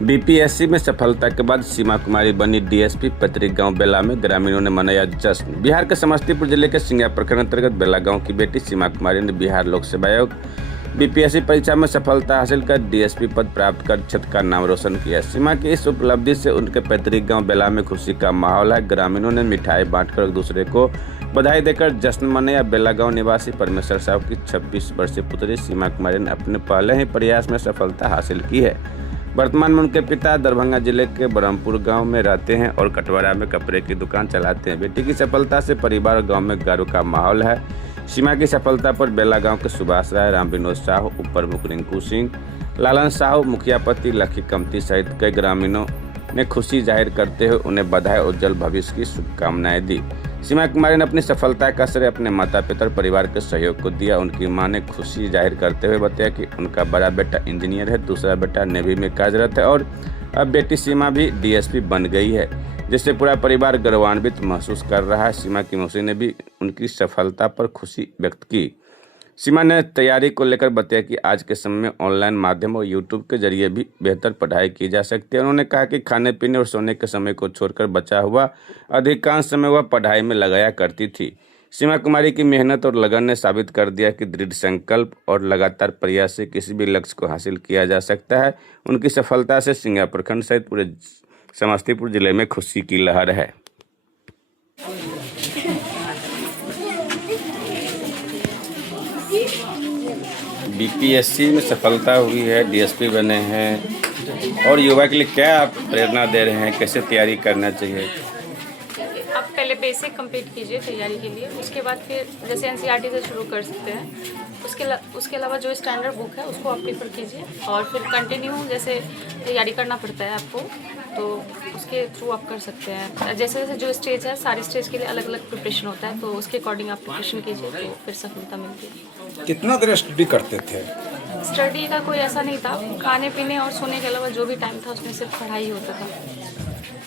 BPSC में सफलता के बाद सीमा कुमारी बनी डीएसपी। पैतृक गांव बेला में ग्रामीणों ने मनाया जश्न। बिहार के समस्तीपुर जिले के सिंघिया प्रखंड अंतर्गत बेला गांव की बेटी सीमा कुमारी ने बिहार लोक सेवा आयोग बीपीएससी परीक्षा में सफलता हासिल कर डीएसपी पद प्राप्त कर क्षेत्र का नाम रोशन किया। सीमा की इस उपलब्धि से उनके पैतृक गांव बेला में खुशी का माहौल है। ग्रामीणों ने मिठाई बांटकर एक दूसरे को बधाई देकर जश्न मनाया। बेला गांव निवासी परमेश्वर साहू की 26 वर्षीय पुत्री सीमा कुमारी ने अपने पहले ही प्रयास में सफलता हासिल की है। वर्तमान में उनके पिता दरभंगा जिले के ब्रह्मपुर गांव में रहते हैं और कटवारा में कपड़े की दुकान चलाते हैं। बेटी की सफलता से परिवार और गांव में गर्व का माहौल है। सीमा की सफलता पर बेला गांव के सुभाष राय, राम विनोद साहू, उप प्रमुख रिंकू सिंह, लालन साहू, मुखिया पति लखी कमती सहित कई ग्रामीणों ने खुशी जाहिर करते हुए उन्हें बधाई और उज्जवल भविष्य की शुभकामनाएं दी। सीमा कुमारी ने अपनी सफलता का श्रेय अपने माता पिता और परिवार के सहयोग को दिया। उनकी मां ने खुशी जाहिर करते हुए बताया कि उनका बड़ा बेटा इंजीनियर है, दूसरा बेटा नेवी में कार्यरत है और अब बेटी सीमा भी डीएसपी बन गई है, जिससे पूरा परिवार गौरवान्वित महसूस कर रहा है। सीमा की मौसी ने भी उनकी सफलता पर खुशी व्यक्त की। सीमा ने तैयारी को लेकर बताया कि आज के समय में ऑनलाइन माध्यम और यूट्यूब के जरिए भी बेहतर पढ़ाई की जा सकती है। उन्होंने कहा कि खाने पीने और सोने के समय को छोड़कर बचा हुआ अधिकांश समय वह पढ़ाई में लगाया करती थी। सीमा कुमारी की मेहनत और लगन ने साबित कर दिया कि दृढ़ संकल्प और लगातार प्रयास से किसी भी लक्ष्य को हासिल किया जा सकता है। उनकी सफलता से सिंघिया प्रखंड सहित पूरे समस्तीपुर जिले में खुशी की लहर है। बीपीएससी में सफलता हुई है, डीएसपी बने हैं और युवा के लिए क्या आप प्रेरणा दे रहे हैं, कैसे तैयारी करना चाहिए? आप पहले बेसिक कंप्लीट कीजिए तैयारी के लिए, उसके बाद फिर जैसे एनसीईआरटी से शुरू कर सकते हैं। उसके अलावा जो स्टैंडर्ड बुक है उसको आप प्रेफर कीजिए और फिर कंटिन्यू जैसे तैयारी करना पड़ता है आपको, तो उसके थ्रू आप कर सकते हैं। जैसे जैसे जो स्टेज है, सारे स्टेज के लिए अलग अलग प्रिपरेशन होता है, तो उसके अकॉर्डिंग आप प्रिपरेशन कीजिए तो फिर सफलता मिलती है। कितना देर स्टडी करते थे? स्टडी का कोई ऐसा नहीं था, खाने पीने और सोने के अलावा जो भी टाइम था उसमें सिर्फ पढ़ाई होता था।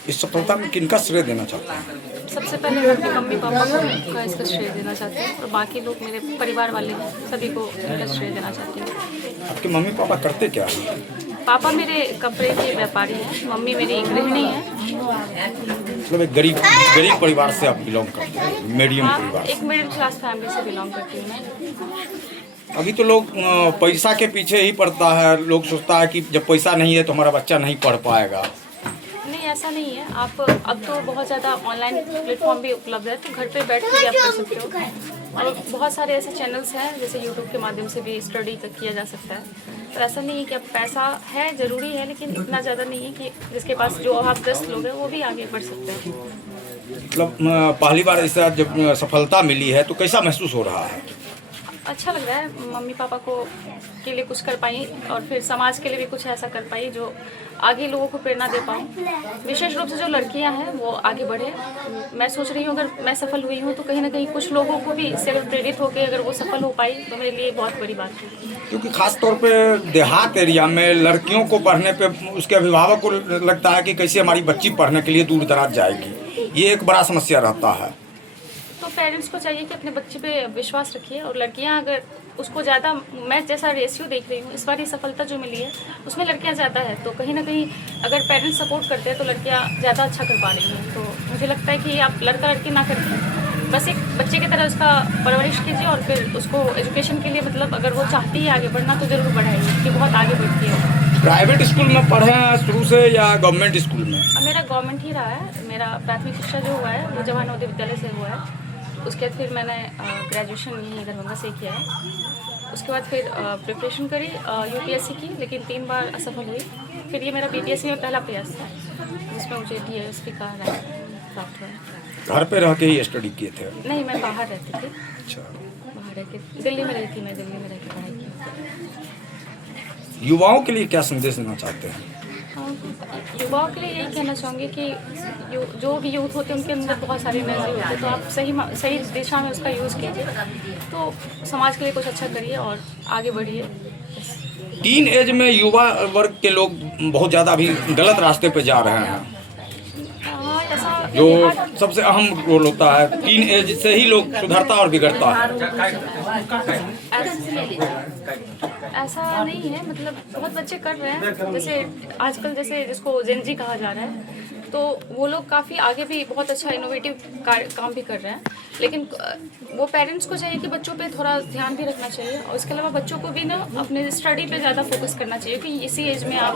इस सफलता में किनका श्रेय देना चाहते हैं? सबसे पहले मैं अपने मम्मी पापा को इसका श्रेय देना चाहती हूँ और बाकी लोग मेरे परिवार वाले हैं, सभी को इसका श्रेय देना चाहती हूँ। आपके मम्मी पापा करते क्या हैं? पापा मेरे कपड़े के व्यापारी हैं, मम्मी मेरी गृहिणी है। मतलब एक गरीब परिवार से आप बिलोंग करते हैं? मीडियम परिवार? एक मिडिल क्लास फैमिली से बिलोंग करती हूँ मैं। अभी तो लोग पैसा के पीछे ही पड़ता है। लोग सोचता है कि जब पैसा नहीं है तो हमारा बच्चा नहीं पढ़ पाएगा। नहीं, ऐसा नहीं है। आप अब तो बहुत ज़्यादा ऑनलाइन प्लेटफॉर्म भी उपलब्ध है, तो घर पे बैठ के भी आप कर सकते हो और बहुत सारे ऐसे चैनल्स हैं जैसे यूट्यूब के माध्यम से भी स्टडी किया जा सकता है। तो ऐसा नहीं है कि अब पैसा है ज़रूरी है, लेकिन इतना ज़्यादा नहीं है कि जिसके पास जो आप 10 लोग हैं वो भी आगे बढ़ सकते हैं। मतलब पहली बार ऐसा जब सफलता मिली है तो कैसा महसूस हो रहा है? अच्छा लग रहा है, मम्मी पापा को के लिए कुछ कर पाई और फिर समाज के लिए भी कुछ ऐसा कर पाई जो आगे लोगों को प्रेरणा दे पाऊँ। विशेष रूप से जो लड़कियां हैं वो आगे बढ़े। मैं सोच रही हूँ अगर मैं सफल हुई हूँ तो कहीं ना कहीं कुछ लोगों को भी इससे अगर प्रेरित होकर अगर वो सफल हो पाई तो मेरे लिए बहुत बड़ी बात है। क्योंकि खास तौर पे देहात एरिया में लड़कियों को पढ़ने पे उसके अभिभावक को लगता है कि कैसे हमारी बच्ची पढ़ने के लिए दूर दराज जाएगी। ये एक बड़ा समस्या रहता है। तो पेरेंट्स को चाहिए कि अपने बच्चे पे विश्वास रखिए और लड़कियां अगर उसको ज़्यादा, मैं जैसा रेशियो देख रही हूँ इस बार ये सफलता जो मिली है उसमें लड़कियां ज़्यादा है, तो कहीं ना कहीं अगर पेरेंट्स सपोर्ट करते हैं तो लड़कियां ज़्यादा अच्छा कर पा रही हैं। तो मुझे लगता है कि आप लड़का लड़की ना करके बस एक बच्चे की तरह उसका परवरिश कीजिए और फिर उसको एजुकेशन के लिए, मतलब अगर वो चाहती है आगे बढ़ना तो ज़रूर बढ़ाइए, कि बहुत आगे बढ़ती है। प्राइवेट स्कूल में पढ़े हैं शुरू से या गवर्नमेंट स्कूल में? मेरा गवर्नमेंट ही रहा है। मेरा प्राथमिक शिक्षा जो हुआ है वो जवाहर नवोदय विद्यालय से हुआ है। उसके बाद फिर मैंने ग्रेजुएशन यहीं दरभंगा से किया है। उसके बाद फिर प्रिपरेशन करी यूपीएससी की, लेकिन 3 बार असफल हुई। फिर ये मेरा बीपीएससी में पहला प्रयास था जिसमें मुझे डीएसपी का रैंक प्राप्त हुआ। घर पे रह के ही स्टडी किए थे? नहीं, मैं बाहर रहती थी। अच्छा। बाहर रह के दिल्ली में रही थी, मैं दिल्ली में रह के पढ़ाई की। युवाओं के लिए क्या संदेश देना चाहते हैं? युवाओं के लिए यही कहना चाहूँगी कि जो भी यूथ होते हैं उनके अंदर बहुत सारी एनर्जी होती है, तो आप सही दिशा में उसका यूज़ कीजिए, तो समाज के लिए कुछ अच्छा करिए और आगे बढ़िए। टीन एज में युवा वर्ग के लोग बहुत ज़्यादा अभी गलत रास्ते पे जा रहे हैं। हाँ, ऐसा जो सबसे अहम रोल होता है। टीन एज से ही लोग सुधरता और बिगड़ता है। ऐसा नहीं है, मतलब बहुत बच्चे कर रहे हैं। जैसे आजकल जैसे जिसको जेनजी कहा जा रहा है, तो वो लोग काफ़ी आगे भी बहुत अच्छा इनोवेटिव काम भी कर रहे हैं। लेकिन वो पेरेंट्स को चाहिए कि बच्चों पे थोड़ा ध्यान भी रखना चाहिए, और इसके अलावा बच्चों को भी ना अपने स्टडी पे ज़्यादा फोकस करना चाहिए, कि इसी एज में आप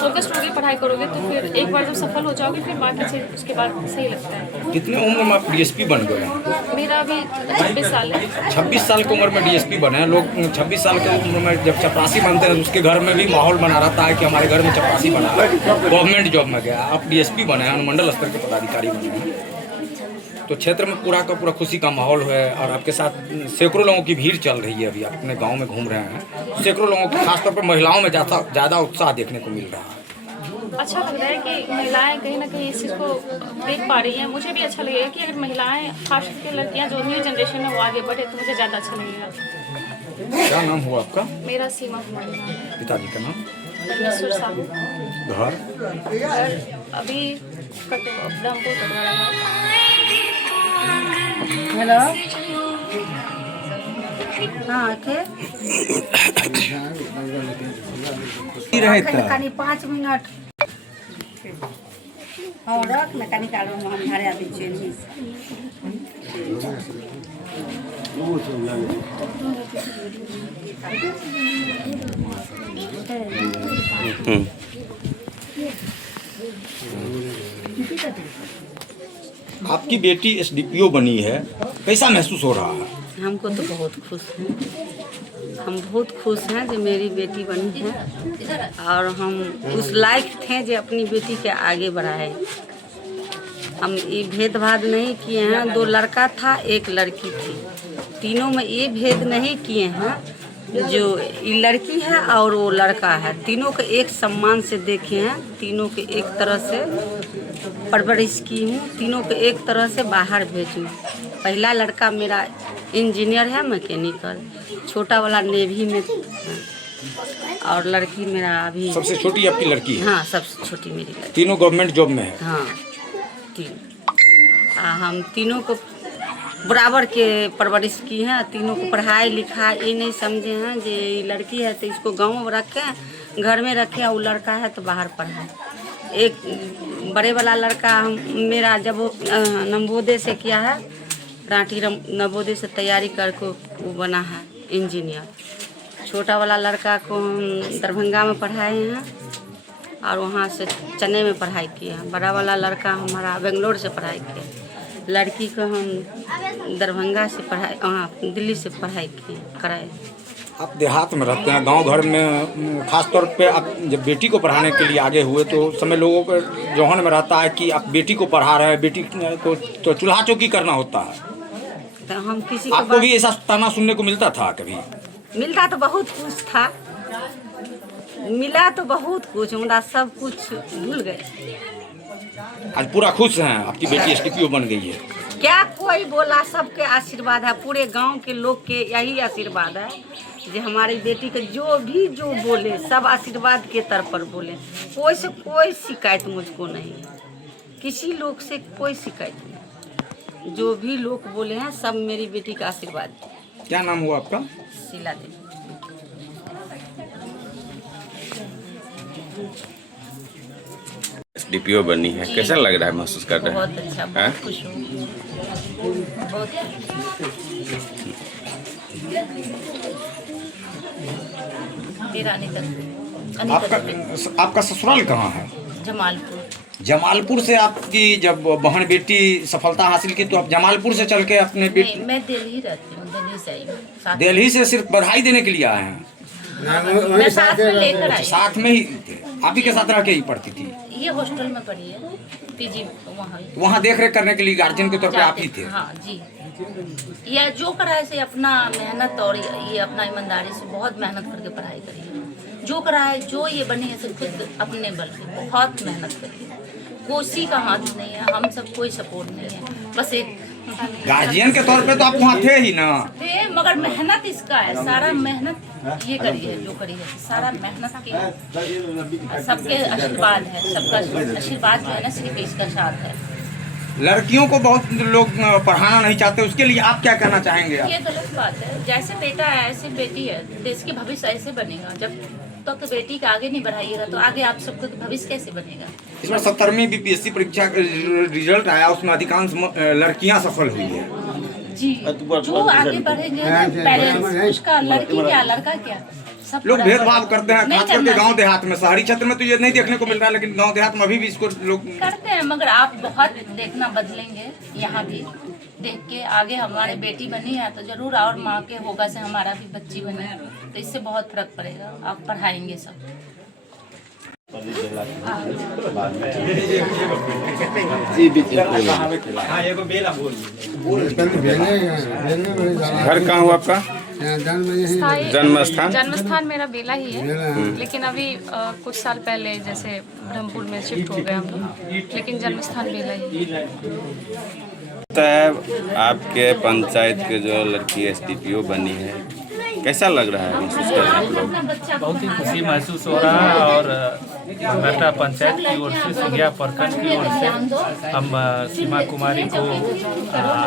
फोकस्ड होकर पढ़ाई करोगे तो फिर एक बार जब सफल हो जाओगे फिर बाकी चीज़ उसके बाद सही लगता है। कितने उम्र में आप डीएसपी बन गए हैं? मेरा अभी 26 साल है। 26 साल की उम्र में डीएसपी बने हैं लोग। 26 साल की उम्र में जब चपरासी बनते हैं तो उसके घर में भी माहौल बना रहता है कि हमारे घर में चपरासी बना है, गवर्नमेंट जॉब में गया। आप डीएसपी बने हैं, अनुमंडल स्तर के पदाधिकारी बने हैं, तो क्षेत्र में पूरा का पूरा खुशी का माहौल है। और आपके साथ सैकड़ों लोगों की भीड़ चल रही है। अभी आप अपने गांव में घूम रहे हैं, सैकड़ों लोगों को, खासतौर पर महिलाओं में ज़्यादा उत्साह देखने को मिल रहा है। अच्छा लग रहा है कि महिलाएं कहीं ना कहीं इस चीज़ को देख पा रही हैं। मुझे भी अच्छा लगेगा कि अगर महिलाएं, खास करके लड़कियां जो न्यू जनरेशन है वो आगे बढ़े, तो मुझे ज़्यादा अच्छा लगेगा। क्या नाम हुआ आपका? मेरा सीमा कुमारी नाम है। पिताजी का नाम? परमेश्वर साहू। घर? अभी ब्रह्मपुर कटवाड़ा। हेलो, हाँ के कनी 5 मिनट हाँ रख न कनी काल हम धारे आदि छियै। आपकी बेटी एसडीपीओ बनी है, कैसा महसूस हो रहा है? हमको तो बहुत खुश हैं। हम बहुत खुश हैं जो मेरी बेटी बनी है, और हम उस लायक थे जो अपनी बेटी के आगे बढ़ाए। हम ये भेदभाव नहीं किए हैं। 2 लड़का था, 1 लड़की थी, तीनों में ये भेद नहीं किए हैं जो ये लड़की है और वो लड़का है। तीनों को एक सम्मान से देखे हैं, तीनों के एक तरह से परवरिश की हूँ, तीनों को एक तरह से बाहर भेजूँ। पहला लड़का मेरा इंजीनियर है, मैकेनिकल, छोटा वाला नेवी में, और लड़की मेरा अभी सबसे छोटी आपकी लड़की है? हाँ, सबसे छोटी मेरी लड़की। तीनों गवर्नमेंट जॉब में है? हाँ, हम तीनों को बराबर के परवरिश की हैं। तीनों को पढ़ाई लिखाई ये नहीं समझे हैं जो लड़की है तो इसको गाँव में रखें, घर में रखें, और लड़का है तो बाहर पढ़ाएं। एक बड़े वाला लड़का मेरा जब नवोदय से किया है, रांटी नवोदय से तैयारी करके वो बना है इंजीनियर। छोटा वाला लड़का को हम दरभंगा में पढ़ाए हैं और वहाँ से चेन्नई में पढ़ाई किए हैं। बड़ा वाला लड़का हमारा बेंगलोर से पढ़ाई किया। लड़की को हम दरभंगा से पढ़ाई, वहाँ दिल्ली से पढ़ाई किए कराए। आप देहात में रहते हैं, गांव घर में खास तौर पे आप जब बेटी को पढ़ाने के लिए आगे हुए तो समय लोगों के जौहन में रहता है कि आप बेटी को पढ़ा रहे हैं, बेटी को तो चूल्हा चौकी करना होता है। तो हम किसी आपको भी ऐसा ताना सुनने को मिलता था कभी? मिलता तो बहुत कुछ था, मिला तो बहुत कुछ, हमरा सब कुछ भूल गए। आज पूरा खुश हैं, आपकी बेटी एसडीपीओ बन गई है। क्या कोई बोला, सबके आशीर्वाद है, पूरे गांव के लोग के यही आशीर्वाद है जो हमारी बेटी के जो बोले सब आशीर्वाद के तरफ पर बोले। कोई से कोई शिकायत मुझको नहीं है, किसी लोग से कोई शिकायत नहीं। जो भी लोग बोले हैं सब मेरी बेटी का आशीर्वाद। क्या नाम हुआ आपका? शीला देवी। एसडीपीओ बनी है, कैसा लग रहा है, महसूस कर रहे हैं? बहुत अच्छा, बहुत खुश हूँ, बहुत आपका ससुराल कहाँ है? जमालपुर। जमालपुर से आपकी जब बहन बेटी सफलता हासिल की तो आप जमालपुर से चल के अपने बेटी? मैं दिल्ली रहती हूँ, दिल्ली से आई हूँ। दिल्ली से सिर्फ बधाई देने के लिए आए हैं? मैं साथ में लेकर आई। साथ में ही थे, आप ही के साथ रह के ही पढ़ती थी? ये हॉस्टल में पढ़ी है, पीजी वहाँ देख रेख करने के लिए गार्जियन के तौर पे आप ही थे? हाँ जी। ये जो कराए से अपना मेहनत और ये अपना ईमानदारी से बहुत मेहनत करके पढ़ाई करी है। जो कराए, जो ये बनी है सब खुद अपने बल पे बहुत मेहनत करी है। कोई का हाथ नहीं है, हम सब कोई सपोर्ट नहीं है, बस एक गार्जियन के तौर पे तो आप वहाँ थे ही ना? थे, मगर मेहनत इसका है, सारा मेहनत ये करी है, जो करी है सारा मेहनत की। सबके आशीर्वाद है, सबका आशीर्वाद जो है ना सिर्फ इसका साथ है। लड़कियों को बहुत लोग पढ़ाना नहीं चाहते, उसके लिए आप क्या कहना चाहेंगे? ये गलत बात है। जैसे बेटा है ऐसे बेटी है, देश के भविष्य ऐसे बनेगा। जब तक तो बेटी का आगे नहीं बढ़ाइएगा तो आगे आप सबको भविष्य कैसे बनेगा? इस बार 70वीं बीपीएससी परीक्षा का रिजल्ट आया, उसमें अधिकांश लड़कियां सफल हुई है। जी, जो आगे बढ़ेंगे ना पेरेंट्स, उसका लड़की क्या लड़का क्या सब लोग बराबर भेदभाव करते हैं, नहीं खास करके करना गांव देहात में। शहरी क्षेत्र में तो ये नहीं देखने को मिल रहा है, लेकिन गांव देहात में अभी भी इसको लोग करते हैं। मगर आप बहुत देखना बदलेंगे, यहाँ भी देख के आगे हमारे बेटी बनी है तो जरूर, और माँ के होगा से हमारा भी बच्ची बनी है तो इससे बहुत फर्क पड़ेगा। आप पढ़ाएंगे सब। घर कहाँ हुआ आपका? जन्म स्थान? जन्म स्थान मेरा बेला ही है, लेकिन अभी कुछ साल पहले जैसे ब्रह्मपुर में शिफ्ट हो गए हम लोग, लेकिन जन्म स्थान बेला ही है। आपके पंचायत के जो लड़की SDPO बनी है, कैसा लग रहा है? महसूस कर रहे हैं आप लोग? बहुत ही खुशी महसूस हो रहा है और बेटा पंचायत की ओर से, सिंघिया प्रखंड की ओर से हम सीमा कुमारी को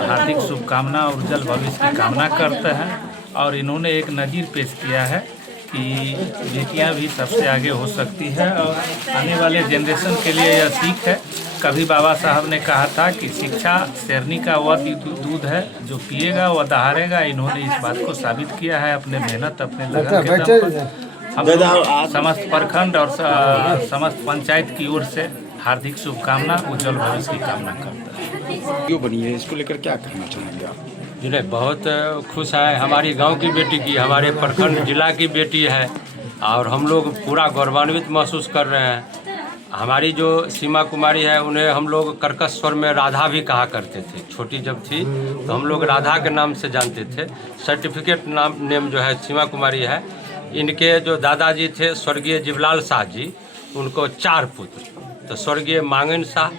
हार्दिक शुभकामना और उज्जवल भविष्य की कामना करते हैं। और इन्होंने एक नज़ीर पेश किया है कि बेटियां भी सबसे आगे हो सकती है और आने वाले जनरेशन के लिए यह सीख है। कभी बाबा साहब ने कहा था कि शिक्षा शेरनी का वह दूध है जो पिएगा वह दहाड़ेगा। इन्होंने इस बात को साबित किया है अपने मेहनत, अपने लगन के दम पर। हम लोग समस्त प्रखंड और समस्त पंचायत की ओर से हार्दिक शुभकामना, उज्जवल भविष्य की कामना करते हैं। जो बनी है, इसको लेकर क्या कहना चाहेंगे आप? जी नहीं, बहुत खुश है। हमारी गांव की बेटी की, हमारे प्रखंड जिला की बेटी है और हम लोग पूरा गौरवान्वित महसूस कर रहे हैं। हमारी जो सीमा कुमारी है, उन्हें हम लोग कर्कश स्वर में राधा भी कहा करते थे। छोटी जब थी तो हम लोग राधा के नाम से जानते थे। सर्टिफिकेट नेम जो है सीमा कुमारी है। इनके जो दादाजी थे स्वर्गीय जीवलाल शाह जी, उनको 4 पुत्र, तो स्वर्गीय मांगन शाह,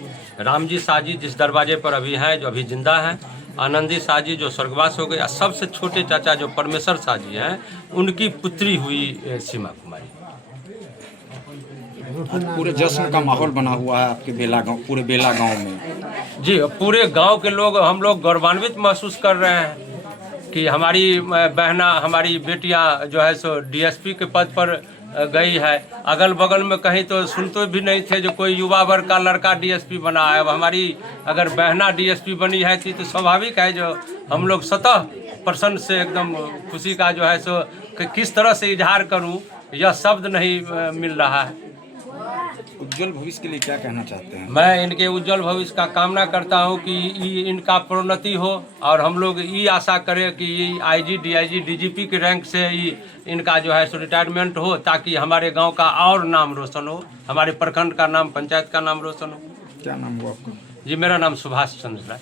रामजी शाह जी जिस दरवाजे पर अभी हैं, जो अभी जिंदा हैं, आनंदी शाह जी जो स्वर्गवास हो गए, सबसे छोटे चाचा जो परमेश्वर शाह जी हैं, उनकी पुत्री हुई सीमा कुमारी। पूरे जश्न का माहौल बना हुआ है आपके बेला गांव, पूरे बेला गांव में। जी, पूरे गांव के लोग, हम लोग गौरवान्वित महसूस कर रहे हैं कि हमारी बहना, हमारी बेटियां जो है सो DSP के पद पर गई है। अगल बगल में कहीं तो सुनते भी नहीं थे जो कोई युवा वर्ग का लड़का DSP बना है। अब हमारी अगर बहना DSP बनी है तो स्वाभाविक है जो हम लोग 100% से एकदम खुशी का जो है सो किस तरह से इजहार करूं, यह शब्द नहीं मिल रहा है। उज्जवल भविष्य के लिए क्या कहना चाहते हैं? मैं इनके उज्जवल भविष्य का कामना करता हूं कि इनका प्रोन्नति हो और हम लोग ये आशा करें कि IG, DIG, DGP के रैंक से इनका जो है सो रिटायरमेंट हो, ताकि हमारे गांव का और नाम रोशन हो, हमारे प्रखंड का नाम, पंचायत का नाम रोशन हो। क्या नाम हुआ आपका? जी, मेरा नाम सुभाष चंद्र राय।